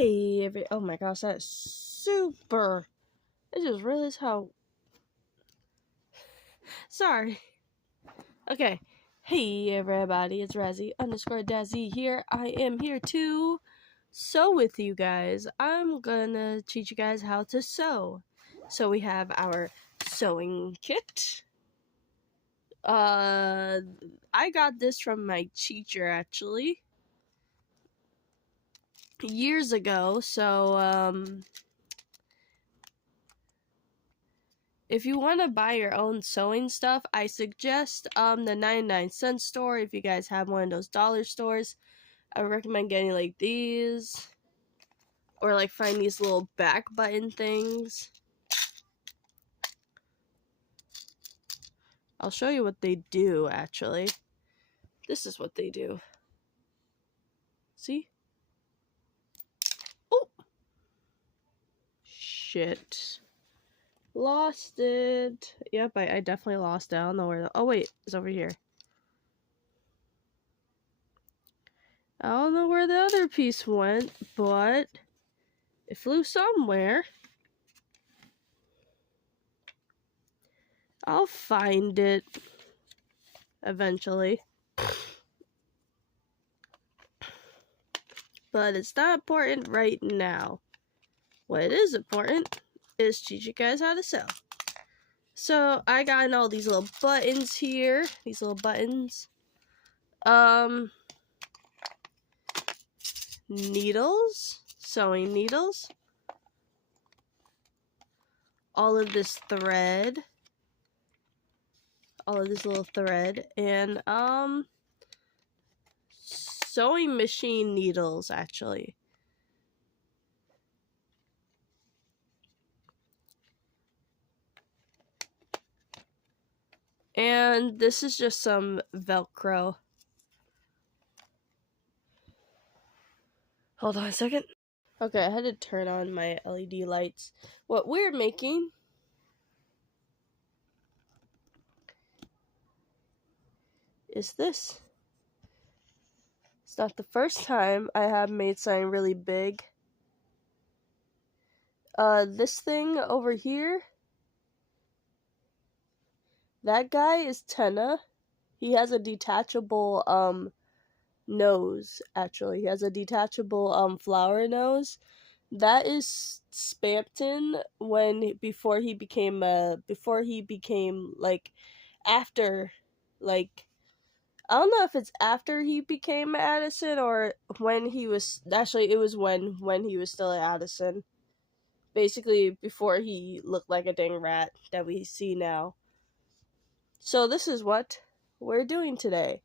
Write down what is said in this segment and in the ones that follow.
Oh my gosh, that's super. I just realized how. Sorry. Okay. Hey everybody, it's Razzie_Dazzy here. I am here to sew with you guys. I'm gonna teach you guys how to sew. So we have our sewing kit. I got this from my teacher actually years ago. So if you want to buy your own sewing stuff, I suggest the 99-cent store. If you guys have one of those dollar stores, I would recommend getting like these, or like find these little back button things. I'll show you what they do actually. This is what they do. See? Oh! Shit. Lost it. Yep, I definitely lost it. I don't know where oh wait, it's over here. I don't know where the other piece went, but it flew somewhere. I'll find it eventually. But it's not important right now. What is important is teach you guys how to sew. So I got in all these little buttons here. These little buttons. Needles. Sewing needles. All of this thread. All of this little thread. And sewing machine needles actually. And this is just some Velcro. Hold on a second. Okay, I had to turn on my LED lights. What we're making is this. It's not the first time I have made something really big. This thing over here, that guy is Tenna. He has a detachable nose. Actually, he has a detachable flower nose. That is Spampton before he became like after, like, I don't know if it's after he became Addison or when he was, actually it was when he was still at Addison. Basically before he looked like a dang rat that we see now. So this is what we're doing today.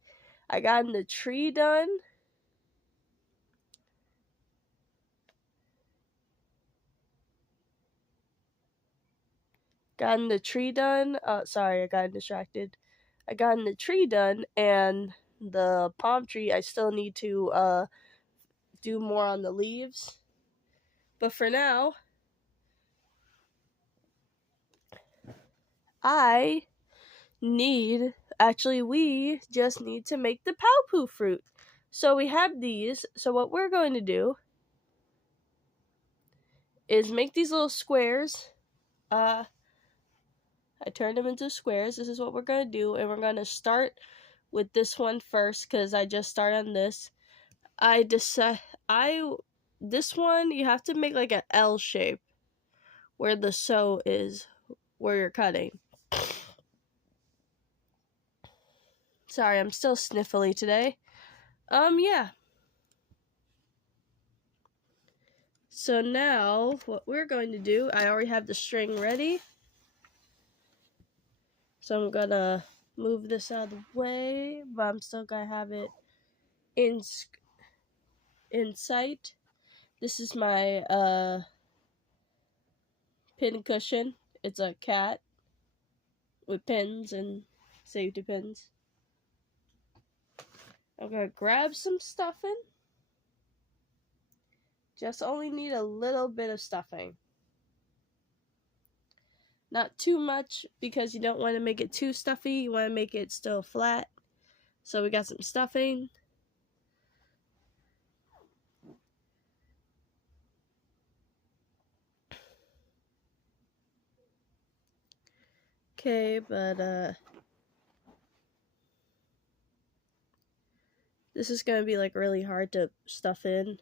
I got the tree done. Gotten the tree done. Sorry, I got distracted. I gotten the tree done, and the palm tree, I still need to do more on the leaves. But for now, we just need to make the Paopu fruit. So we have these. So what we're going to do is make these little squares. I turned them into squares. This is what we're going to do. And we're going to start with this one first because I just started on this. This one, you have to make like an L shape where the sew is, where you're cutting. Sorry, I'm still sniffly today. Yeah. So now, what we're going to do, I already have the string ready. So I'm gonna move this out of the way, but I'm still gonna have it in sight. This is my pin cushion. It's a cat with pins and safety pins. I'm gonna grab some stuffing. Just only need a little bit of stuffing. Not too much because you don't want to make it too stuffy. You want to make it still flat. So we got some stuffing. Okay, but this is gonna be like really hard to stuff in.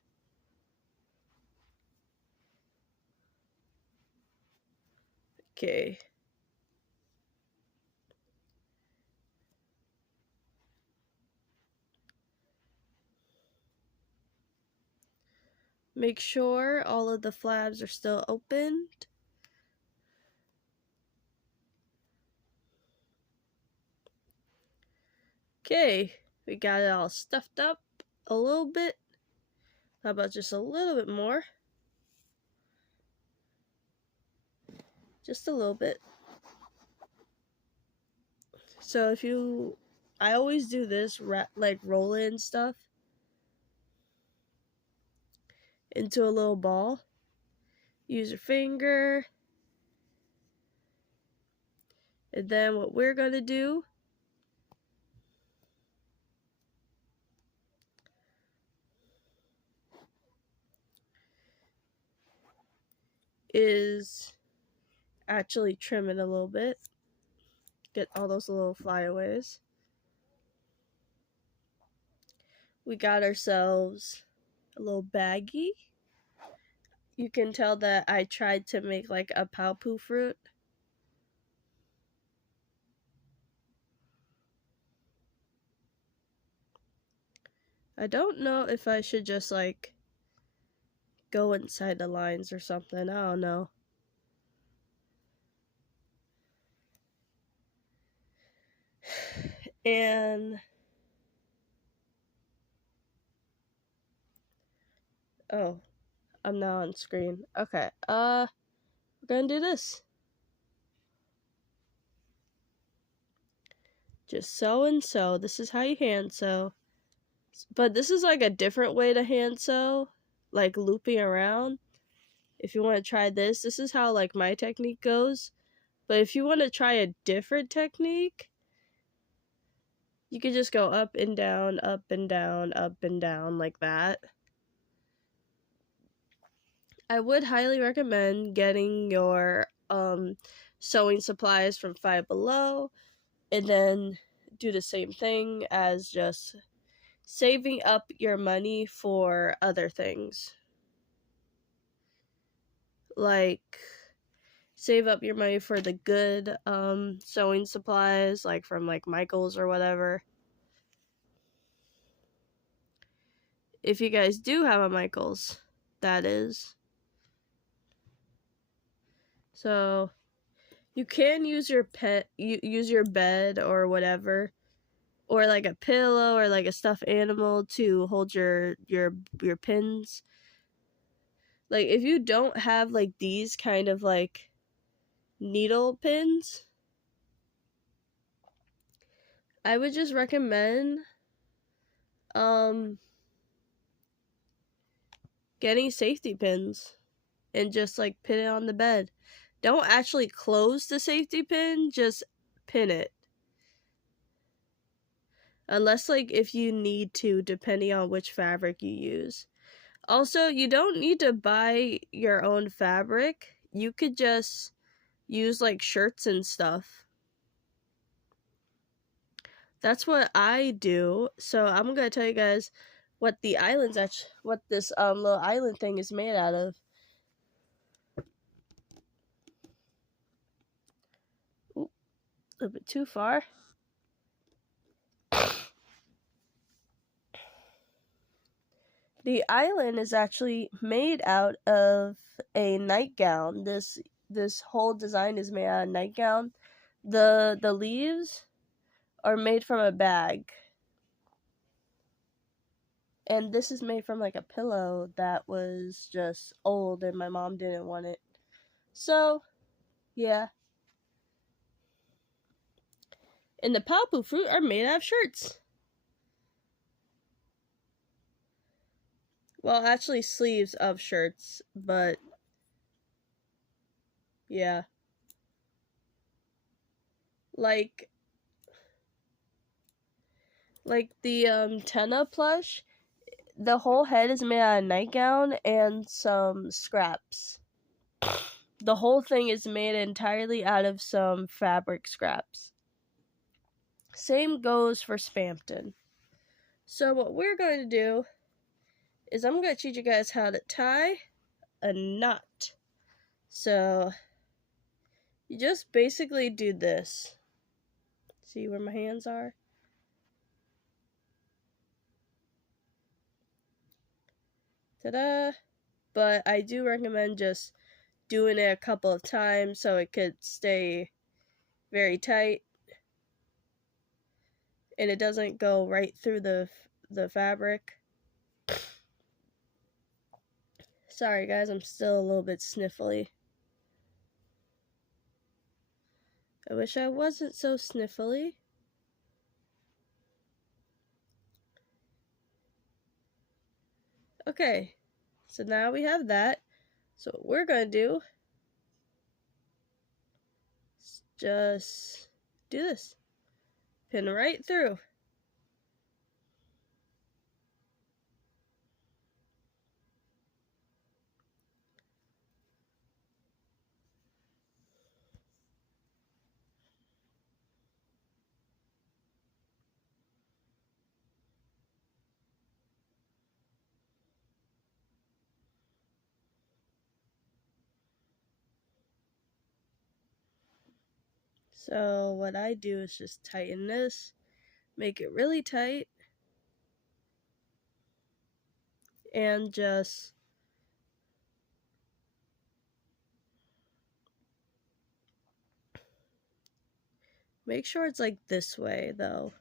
Okay. Make sure all of the flaps are still opened. Okay, we got it all stuffed up a little bit. How about just a little bit more? Just a little bit. So if you, I always do this, like roll in stuff into a little ball. Use your finger. And then what we're going to do is actually trim it a little bit. Get all those little flyaways. We got ourselves a little baggie. You can tell that I tried to make like a paopu fruit. I don't know if I should just like go inside the lines or something. I don't know. And oh, I'm now on screen. Okay. We're gonna do this. Just sew and sew. This is how you hand sew. But this is like a different way to hand sew, like looping around. If you want to try this, this is how like my technique goes. But if you want to try a different technique, you could just go up and down, up and down, up and down like that. I would highly recommend getting your sewing supplies from Five Below, and then do the same thing as just saving up your money for other things. Like save up your money for the good sewing supplies, like from like Michael's or whatever. If you guys do have a Michael's, that is. So you can use your use your bed or whatever, or like a pillow or like a stuffed animal to hold your pins. Like if you don't have like these kind of like needle pins, I would just recommend getting safety pins and just like pin it on the bed. Don't actually close the safety pin, just pin it. Unless like if you need to, depending on which fabric you use. Also, you don't need to buy your own fabric. You could just use like shirts and stuff. That's what I do. So I'm gonna tell you guys what the island's what this little island thing is made out of. Ooh, a little bit too far. The island is actually made out of a nightgown. This whole design is made out of nightgown. The leaves are made from a bag. And this is made from like a pillow that was just old and my mom didn't want it. So, yeah. And the paopu fruit are made out of shirts. Well, actually sleeves of shirts, but yeah. Like the Tenna plush, the whole head is made out of nightgown and some scraps. the whole thing is made entirely out of some fabric scraps. Same goes for Spampton. So what we're going to do is I'm going to teach you guys how to tie a knot. So you just basically do this. See where my hands are? Ta-da! But I do recommend just doing it a couple of times so it could stay very tight and it doesn't go right through the fabric. Sorry guys, I'm still a little bit sniffly. I wish I wasn't so sniffly. Okay, so now we have that. So what we're going to do is just do this. Pin right through. So what I do is just tighten this, make it really tight, and just make sure it's like this way though.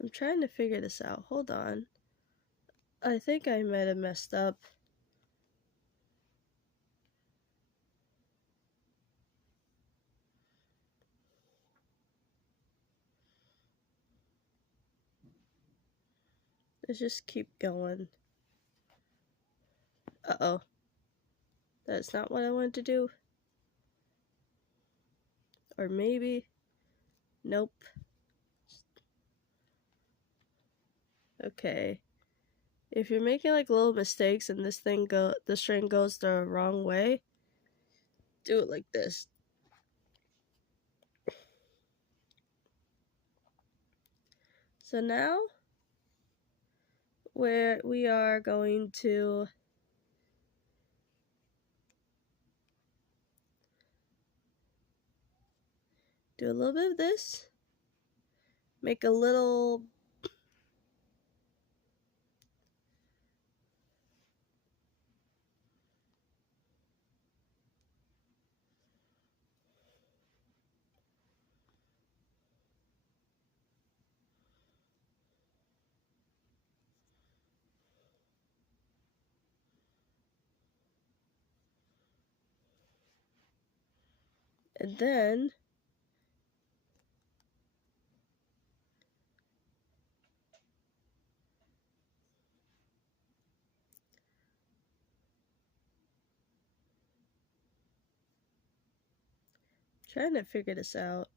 I'm trying to figure this out. Hold on. I think I might have messed up. Let's just keep going. Uh-oh. That's not what I wanted to do. Or maybe. Nope. Okay. If you're making like little mistakes and the string goes the wrong way, do it like this. So now we are going to do a little bit of this. Make a little and then trying to figure this out.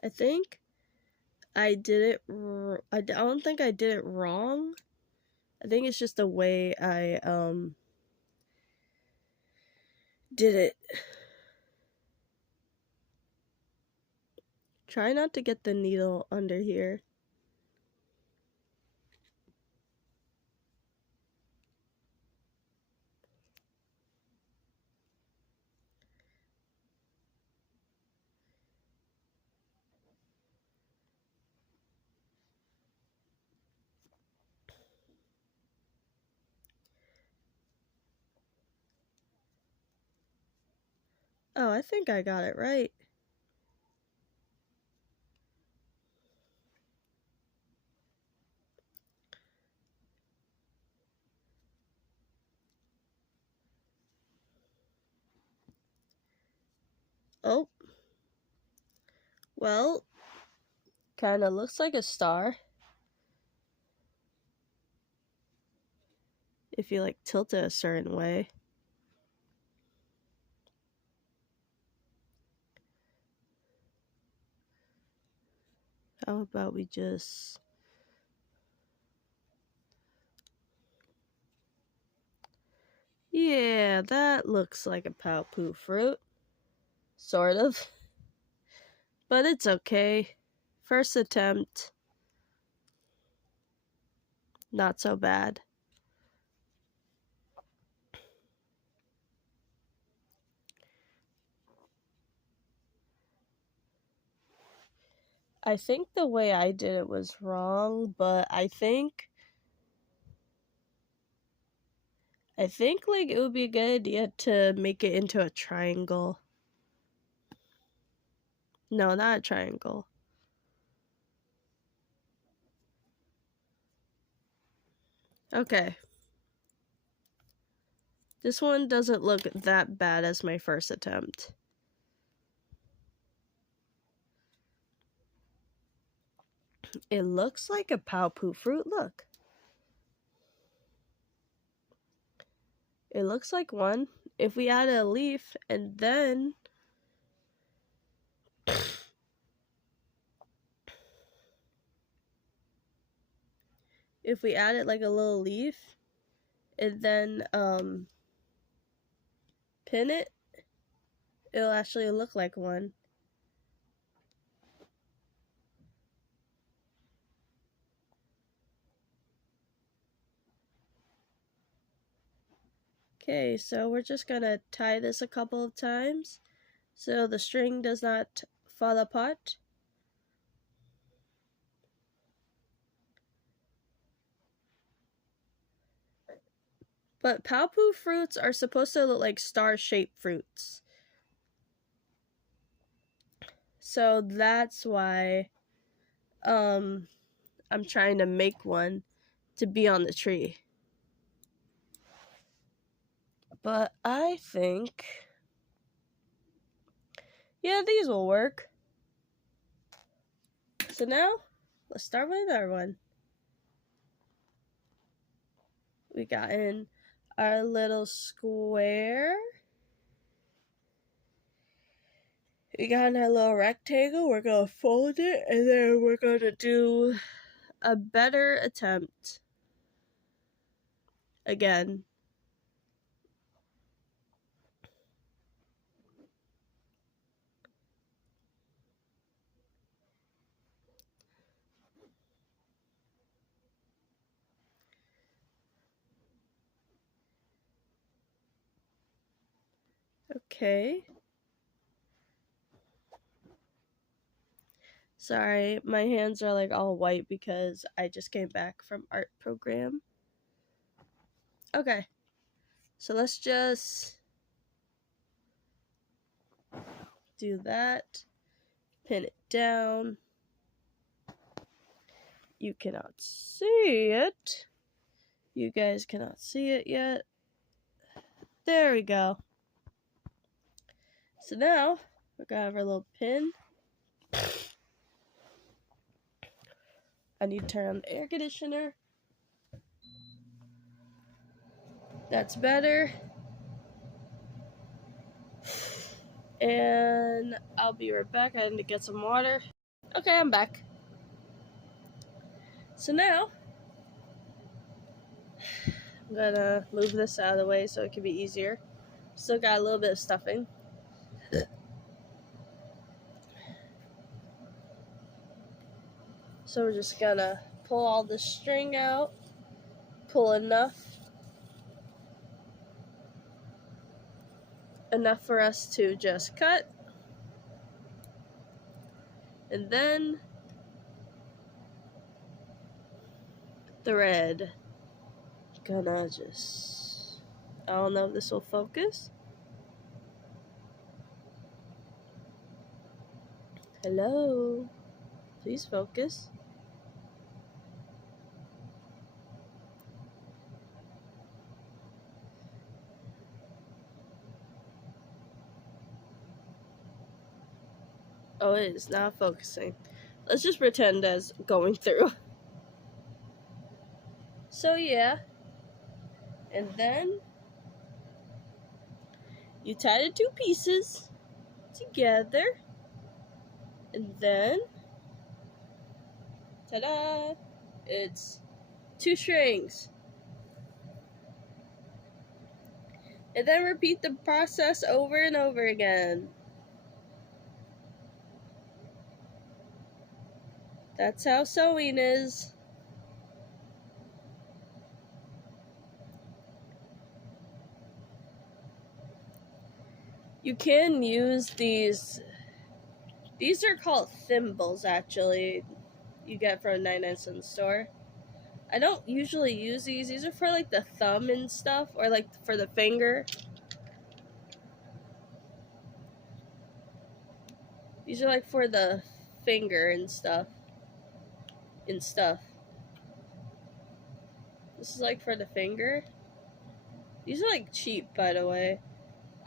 I think I did it. I don't think I did it wrong. I think it's just the way I did it. Try not to get the needle under here. Oh, I think I got it right. Oh, well, kind of looks like a star. If you like tilt it a certain way. How about we just... Yeah, that looks like a Paopu fruit. Sort of. But it's okay. First attempt. Not so bad. I think the way I did it was wrong, but I think like it would be a good idea to make it into a triangle. No, not a triangle. Okay. This one doesn't look that bad as my first attempt. It looks like a Paopu fruit, look. It looks like one. If we add a leaf and then if we add it like a little leaf and then pin it, it'll actually look like one. Okay, so we're just gonna tie this a couple of times so the string does not fall apart. But Paopu fruits are supposed to look like star-shaped fruits. So that's why I'm trying to make one to be on the tree. But I think, yeah, these will work. So now, let's start with another one. We got in our little square. We got in our little rectangle. We're going to fold it, and then we're going to do a better attempt. Again. Okay. Sorry, my hands are like all white because I just came back from art program. Okay. So let's just do that. Pin it down. You cannot see it. You guys cannot see it yet. There we go. So now, we're gonna have our little pin. I need to turn on the air conditioner. That's better. And I'll be right back. I need to get some water. Okay, I'm back. So now, I'm gonna move this out of the way so it can be easier. Still got a little bit of stuffing. So we're just gonna pull all the string out. Pull enough for us to just cut. And then thread. Gonna just, I don't know if this will focus. Hello, please focus. Oh, it is not focusing. Let's just pretend as going through. So yeah, and then you tie the two pieces together, and then, ta-da! It's two strings. And then repeat the process over and over again. That's how sewing is. You can use these are called thimbles, actually. You get from a 99-cent store. I don't usually use these. These are for like the thumb and stuff, or like for the finger. These are like for the finger and stuff. This is like for the finger. These are like cheap, by the way.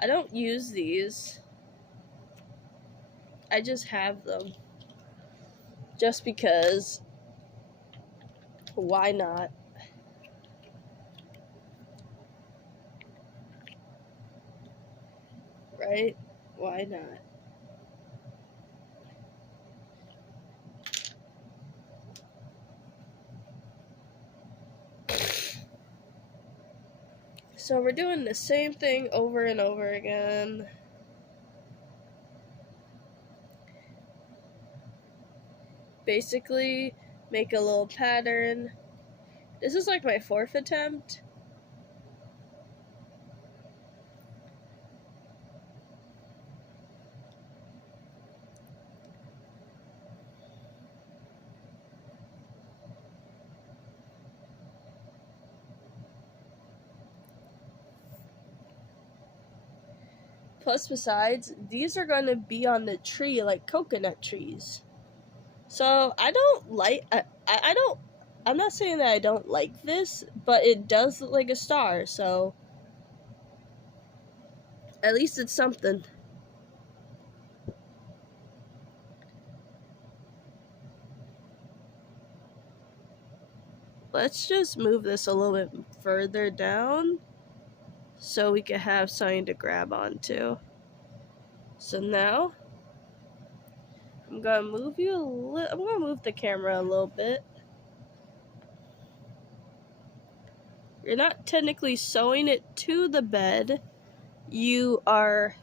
I don't use these. I just have them. Just because. Why not? Right? Why not? So we're doing the same thing over and over again. Basically, make a little pattern. This is like my 4th attempt. Plus, besides, these are going to be on the tree like coconut trees. So, I don't like, I don't, I'm not saying that I don't like this, but it does look like a star, so at least it's something. Let's just move this a little bit further down so we can have something to grab onto. So now, I'm gonna move the camera a little bit. You're not technically sewing it to the bed. We are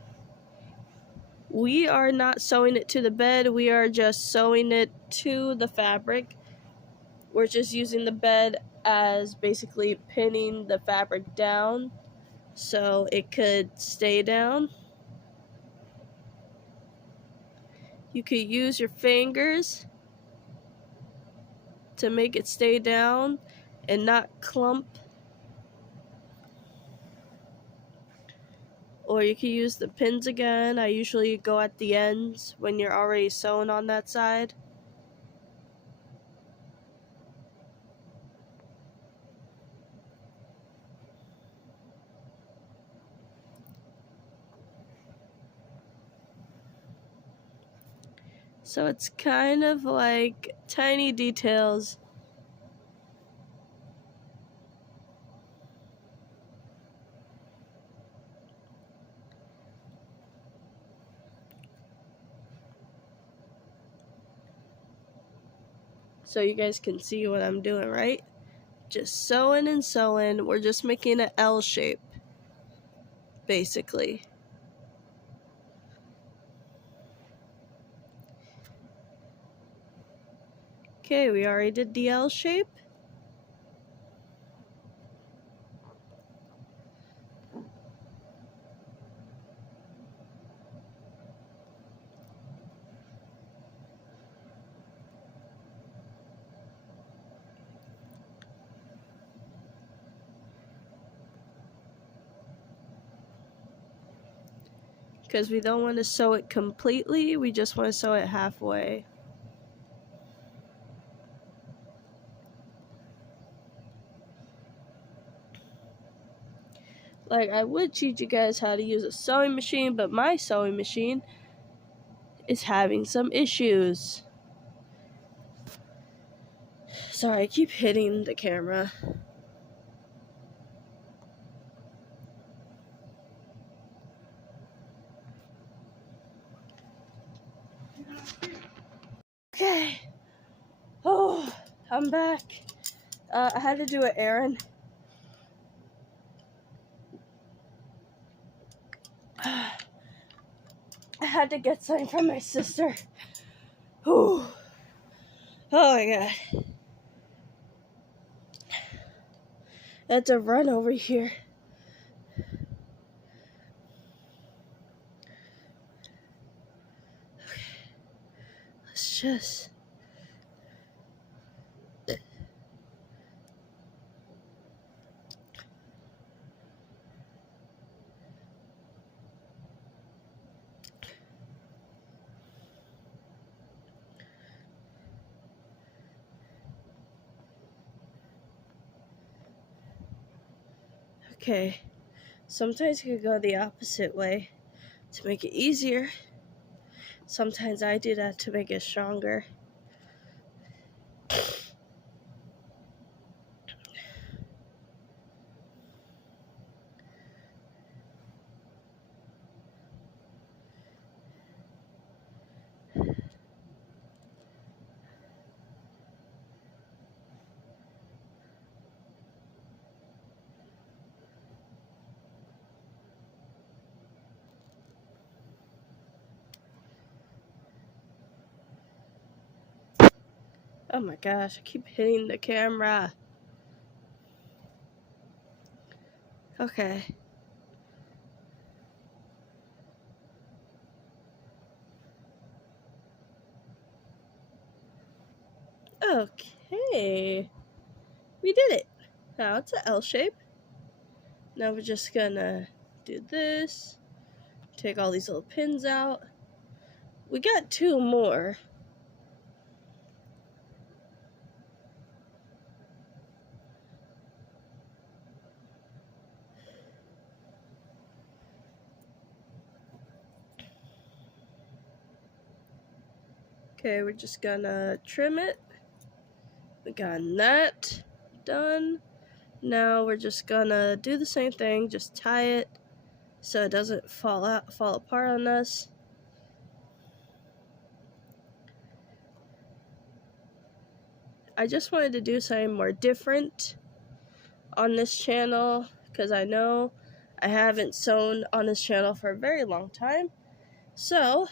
not sewing it to the bed. We are just sewing it to the fabric. We're just using the bed as basically pinning the fabric down so it could stay down. You could use your fingers to make it stay down and not clump. Or you can use the pins again. I usually go at the ends when you're already sewn on that side. So it's kind of like tiny details. So you guys can see what I'm doing, right? Just sewing and sewing. We're just making an L shape, basically. Okay, we already did the L shape. Because we don't want to sew it completely, we just want to sew it halfway. Like, I would teach you guys how to use a sewing machine, but my sewing machine is having some issues. Sorry, I keep hitting the camera. Okay. Oh, I'm back. I had to do an errand. I had to get something from my sister. Whew. Oh my god. I had to run over here. Okay. Let's just... Okay. Sometimes you can go the opposite way to make it easier. Sometimes I do that to make it stronger. Oh my gosh, I keep hitting the camera. Okay. Okay. We did it. Now it's an L shape. Now we're just gonna do this. Take all these little pins out. We got 2 more. Okay, we're just gonna trim it. We got that done. Now we're just gonna do the same thing, just tie it so it doesn't fall apart on us. I just wanted to do something more different on this channel because I know I haven't sewn on this channel for a very long time. So,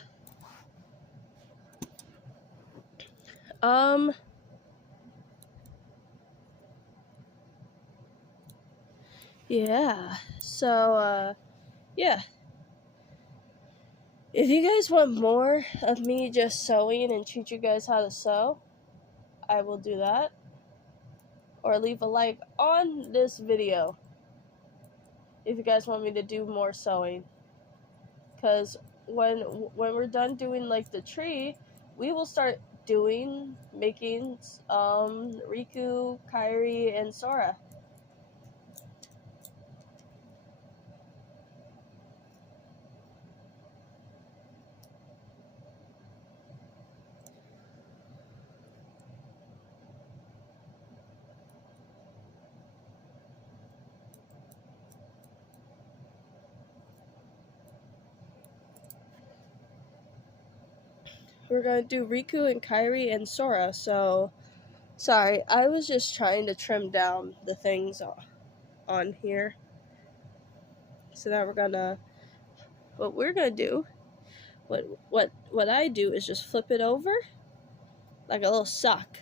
yeah. So, yeah. If you guys want more of me just sewing and teach you guys how to sew, I will do that. Or leave a like on this video if you guys want me to do more sewing. Because when we're done doing like the tree, we will start making Riku, Kairi, and Sora. We're gonna do Riku and Kairi and Sora. So, sorry, I was just trying to trim down the things on here. So now what we're gonna do, what I do is just flip it over like a little sock.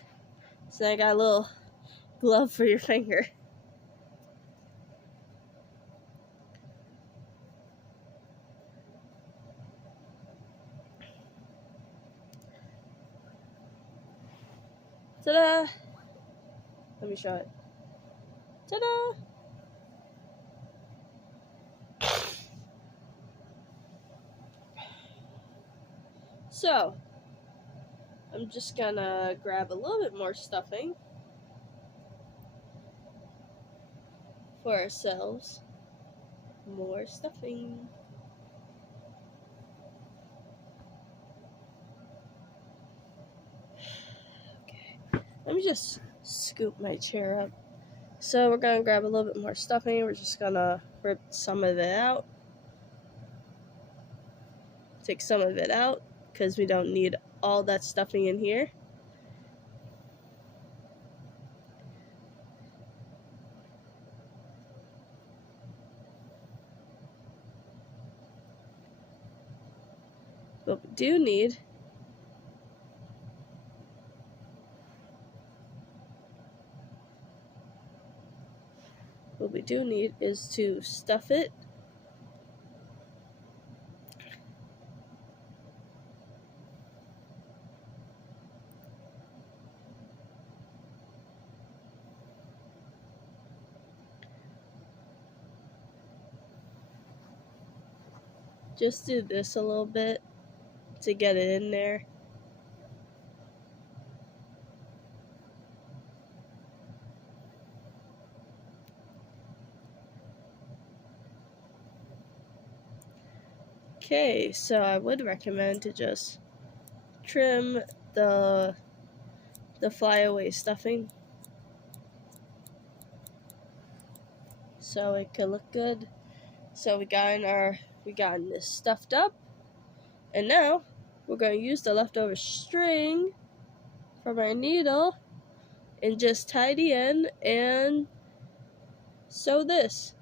So I got a little glove for your finger. Ta-da! Let me show it. Ta-da! So, I'm just gonna grab a little bit more stuffing for ourselves. More stuffing. Let me just scoop my chair up. So we're gonna grab a little bit more stuffing. We're just gonna rip some of it out. Take some of it out because we don't need all that stuffing in here. What we do need is to stuff it. Just do this a little bit to get it in there. Okay, so I would recommend to just trim the flyaway stuffing so it could look good. So we got this stuffed up, and now we're going to use the leftover string from our needle and just tie the end and sew this.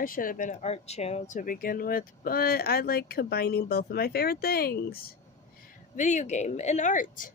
I should have been an art channel to begin with, but I like combining both of my favorite things, video game and art.